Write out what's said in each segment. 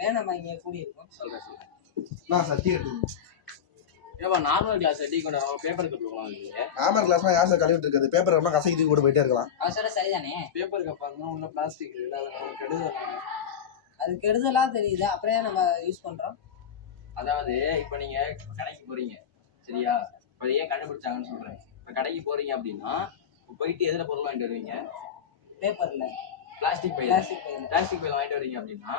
வேணாம்மா இங்கே கூடி இருக்கும். சொல்றேன் சொல்றேன். நான் சட்டி எடுத்துக்கணும். ஏப்பா நார்மல் கிளாஸ் டீ கொண்டு வரோம், பேப்பர் கப் கொடுக்கலாம். நார்மல் கிளாஸ்லாம் யார் சார் கழுவிட்டு இருக்குது? பேப்பர் கப்லாம் கசக்கி கூட போயிட்டே இருக்கலாம். அவன் சொல்ல சரிதானே. பேப்பர் கப் பாருங்க, உள்ள பிளாஸ்டிக் இல்லை, அது நமக்கு கெடுதல். அது கெடுதலா தெரியுது, அப்புறம் நம்ம யூஸ் பண்றோம். அதாவது இப்போ நீங்க கடைக்கு போறீங்க சரியா, இப்போ ஏன் கண்டுபிடிச்சாங்கன்னு சொல்றேன். இப்போ கடைக்கு போறீங்க அப்படின்னா போயிட்டு எதில் பொருள் வாங்கிட்டு வருவீங்க? பேப்பர்ல பிளாஸ்டிக் பையில வாங்கிட்டு வரீங்க அப்படின்னா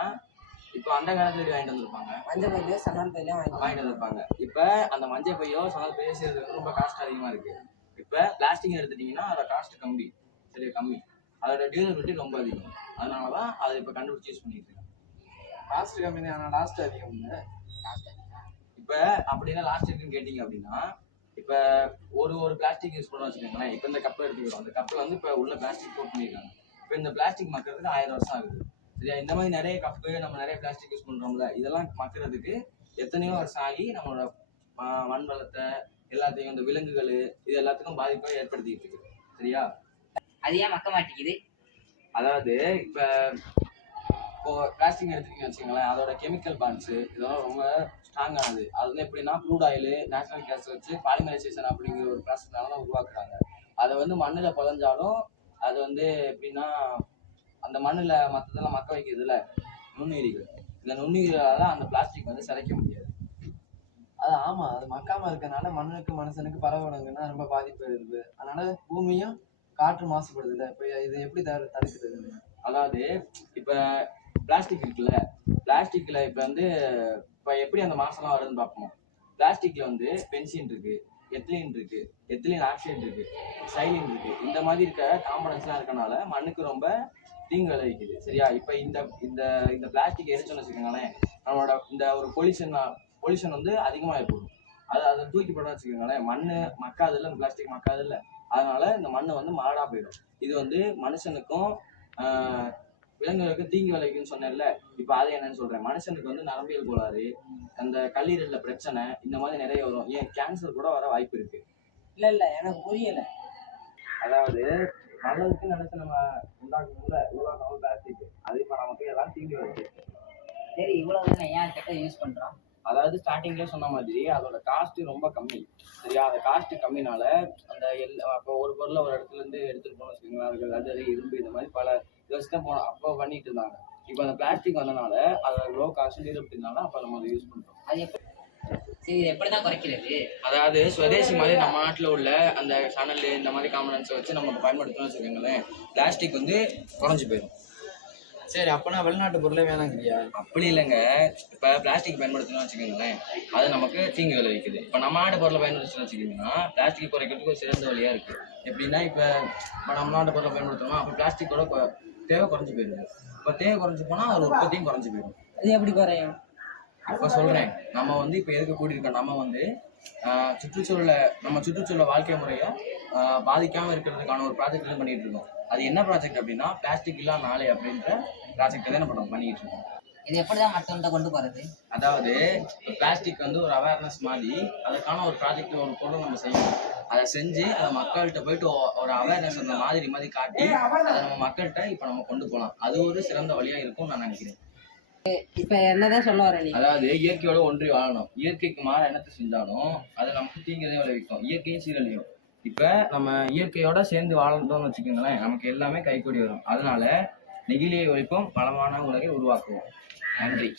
இப்போ அந்த காலத்துல வாங்கிட்டு வந்திருப்பாங்க, மஞ்சள் பையில சணல் பையில வாங்கிட்டு வந்திருப்பாங்க. இப்போ அந்த மஞ்சள் பையோ சணல் பையோ செய்யறது ரொம்ப காஸ்ட் அதிகமா இருக்கு. இப்போ பிளாஸ்டிக் எடுத்துட்டீங்கன்னா அதோட காஸ்ட் கம்மி, சரியா கம்மி, அதோட டியூரபிலிட்டி ரொம்ப அதிகம். அதனாலதான் அதை இப்போ கண்டுபிடிச்சி யூஸ் பண்ணிட்டு இருக்காங்க. காஸ்ட் கம்மி தான், ஆனால் லாஸ்ட் அதிகம் இல்லை. இப்போ அப்படின்னா லாஸ்ட் இருக்குன்னு கேட்டீங்க அப்படின்னா இப்போ ஒரு பிளாஸ்டிக் யூஸ் பண்ண வச்சுக்கோங்களேன். இப்போ இந்த கப்பை எடுத்துக்கிறோம், அந்த கப்பில் வந்து இப்போ உள்ள பிளாஸ்டிக் போட் பண்ணியிருக்காங்க. இப்போ இந்த பிளாஸ்டிக் மக்கறதுக்கு 1000 வருஷம் ஆகுது சரியா. இந்த மாதிரி நிறைய கப்பு நம்ம நிறைய பிளாஸ்டிக் யூஸ் பண்றோம்ல, இதெல்லாம் மக்கறதுக்கு எத்தனையோ வருஷம் ஆகி நம்மளோட மண் வளத்தை எல்லாத்தையும் இந்த விலங்குகள் இது எல்லாத்துக்கும் பாதிப்பை ஏற்படுத்திட்டு இருக்கு சரியா. அது ஏன் மக்க மாட்டேங்குது? அதாவது இப்போ பிளாஸ்டிக் எடுத்துக்கிங்க வச்சுக்கோங்களேன், அதோட கெமிக்கல் பாண்ட்ஸு இதெல்லாம் ரொம்ப ஸ்ட்ராங்கானது. அது வந்து எப்படின்னா க்ரூட் ஆயில் நேச்சுரல் கேஸ் வச்சு பாலிமரைசேஷன் அப்படிங்கிற ஒரு ப்ராசஸ்னால தான் உருவாக்குறாங்க. அதை வந்து மண்ணில் புதஞ்சாலும் அது வந்து எப்படின்னா அந்த மண்ணில் மற்றதெல்லாம் மக்க வைக்கிறதுல நுண்ணுயிரிகள், இந்த நுண்ணுயிரிகளால் தான் அந்த பிளாஸ்டிக் வந்து சிதைக்க முடியாது. அது ஆமாம், அது மக்காமல் இருக்கிறதுனால மண்ணுக்கு மனுஷனுக்கு பரவணுங்கன்னா ரொம்ப பாதிப்பு இருக்குது. அதனால பூமியும் காற்று மாசுபடுது இல்லை. இப்போ இது எப்படி தடுக்கிறது? அதாவது இப்போ பிளாஸ்டிக் இருக்குல்ல, பிளாஸ்டிக்ல இப்போ வந்து இப்போ எப்படி அந்த மாசெல்லாம் வருதுன்னு பார்ப்போம். பிளாஸ்டிக்ல வந்து பென்சின் இருக்கு, எத்திலீன் இருக்கு, எத்திலீன் ஆக்சைடு இருக்கு, சைலின் இருக்கு. இந்த மாதிரி இருக்க காம்பனன்ட்ஸ்லாம் இருக்கனால மண்ணுக்கு ரொம்ப தீங்கு விளைவிக்குது சரியா. இப்போ இந்த இந்த இந்த பிளாஸ்டிக் எரிச்சோன்னு வச்சுக்கோங்களேன், நம்மளோட இந்த ஒரு பொல்யூஷன் வந்து அதிகமாக ஏற்படும். அதை தூக்கி போட வச்சுக்கோங்களேன், மண் மக்காது இல்லை, இந்த பிளாஸ்டிக் மக்காது இல்லை. அதனால இந்த மண் வந்து மாடா போயிடும். இது வந்து மனுஷனுக்கும் விலங்குகளுக்கு தீங்கு விளைவிக்குன்னு சொன்னேன்ல. இப்போ அது என்னன்னு சொல்றேன். மனுஷனுக்கு வந்து நரம்பியல் கோளாறு, அந்த கல்லீரல்ல பிரச்சனை, இந்த மாதிரி நிறைய வரும். ஏன் கேன்சர் கூட வர வாய்ப்பு இருக்கு. இல்ல எனக்கு புரியல. அதாவது நல்லதுக்கு நினைச்சு நம்ம உருவாக்கணும் பிளாஸ்டிக், அது இப்போ நமக்கு எல்லாம் தீங்கு வருது. சரி, இவ்வளவு ஏன் கிட்ட யூஸ் பண்றோம்? அதாவது ஸ்டார்டிங்லேயே சொன்ன மாதிரி அதோட காஸ்ட் ரொம்ப கம்மி சரியா. அந்த காஸ்ட் கம்மினால அந்த அப்போ ஒரு பொருளை ஒரு இடத்துல இருந்து எடுத்துட்டு போனோம் வச்சுக்கோங்களேன், அதுக்கு லெதரு இரும்பு இந்த மாதிரி பல தான் போனோம் அப்போ பண்ணிட்டு இருந்தாங்க. இப்போ அந்த பிளாஸ்டிக் வந்தனால அதோட லோ காஸ்ட் டியூரபிலிட்டினால அப்போ நம்ம அதை யூஸ் பண்றோம். அது சரி, எப்படிதான் குறைக்கிறது? அதாவது சுதேசி மாதிரி நம்ம நாட்டில் உள்ள அந்த சணல் இந்த மாதிரி காம்பனன்ட்ஸை வச்சு நம்ம பயன்படுத்தணும்னு வச்சுக்கோங்களேன், பிளாஸ்டிக் வந்து குறைஞ்சி போயிடும். சரி, அப்போனா வெளிநாட்டு பொருளே வேணாங்கிறியா? அப்படி இல்லைங்க. இப்போ பிளாஸ்டிக் பயன்படுத்தணும்னு வச்சுக்கோங்களேன், அது நமக்கு தீங்கு விளைவிக்குது. இப்போ நம்ம நாட்டு பொருளை பயன்படுத்தணும்னு வச்சுக்கிங்கன்னா பிளாஸ்டிக் குறைக்கிறதுக்கு ஒரு சிறந்த வழியாக இருக்குது. எப்படின்னா இப்போ நம்ம நாட்டு பொருளை பயன்படுத்தணும், அப்போ பிளாஸ்டிக்கோட தேவை குறைஞ்சி போயிடுது. இப்போ தேவை குறைஞ்சி போனால் அது உற்பத்தியும் குறைஞ்சி போயிடும். அது எப்படி குறையும்? இப்போ சொல்கிறேன். நம்ம வந்து இப்போ எதுக்கு கூட்டியிருக்கோம், நம்ம வந்து சுற்றுச்சூழல் வாழ்க்கை முறையை பாதிக்காமல் இருக்கிறதுக்கான ஒரு ப்ராஜெக்ட் பண்ணிட்டு இருக்கோம். அது என்ன ப்ராஜெக்ட் அப்படின்னா பிளாஸ்டிக் இல்லா நாளை அப்படின்ற ப்ராஜெக்ட் தான் நம்ம பண்ணிட்டு இருக்கோம். இது எப்படிதான் மற்றவங்க கொண்டு போறது? அதாவது பிளாஸ்டிக் வந்து ஒரு அவேர்னஸ் மாதிரி, அதுக்கான ஒரு ப்ராஜெக்ட் ஒரு பொருள் நம்ம செய்யணும். அதை செஞ்சு அதை மக்கள்கிட்ட போயிட்டு ஒரு அவேர்னஸ் அந்த மாதிரி காட்டி அதை நம்ம மக்கள்கிட்ட இப்போ நம்ம கொண்டு போகலாம். அது ஒரு சிறந்த வழியாக இருக்கும்னு நான் நினைக்கிறேன். இப்ப என்னதான் சொல்ல வர நீ? அதாவது இயற்கையோட ஒன்றி வாழணும். இயற்கைக்கு மாற என்னத்தை செஞ்சாலும் அது நமக்கு தீங்குதான் விளைவிக்கும், இயற்கையும் சீரழியும். இப்ப நம்ம இயற்கையோட சேர்ந்து வாழணும்னு வச்சுக்கோங்களேன், நமக்கு எல்லாமே கைக்கூடி வரும். அதனால நெகிழியை ஒழிப்போம், பலமான உலகை உருவாக்குவோம். நன்றி.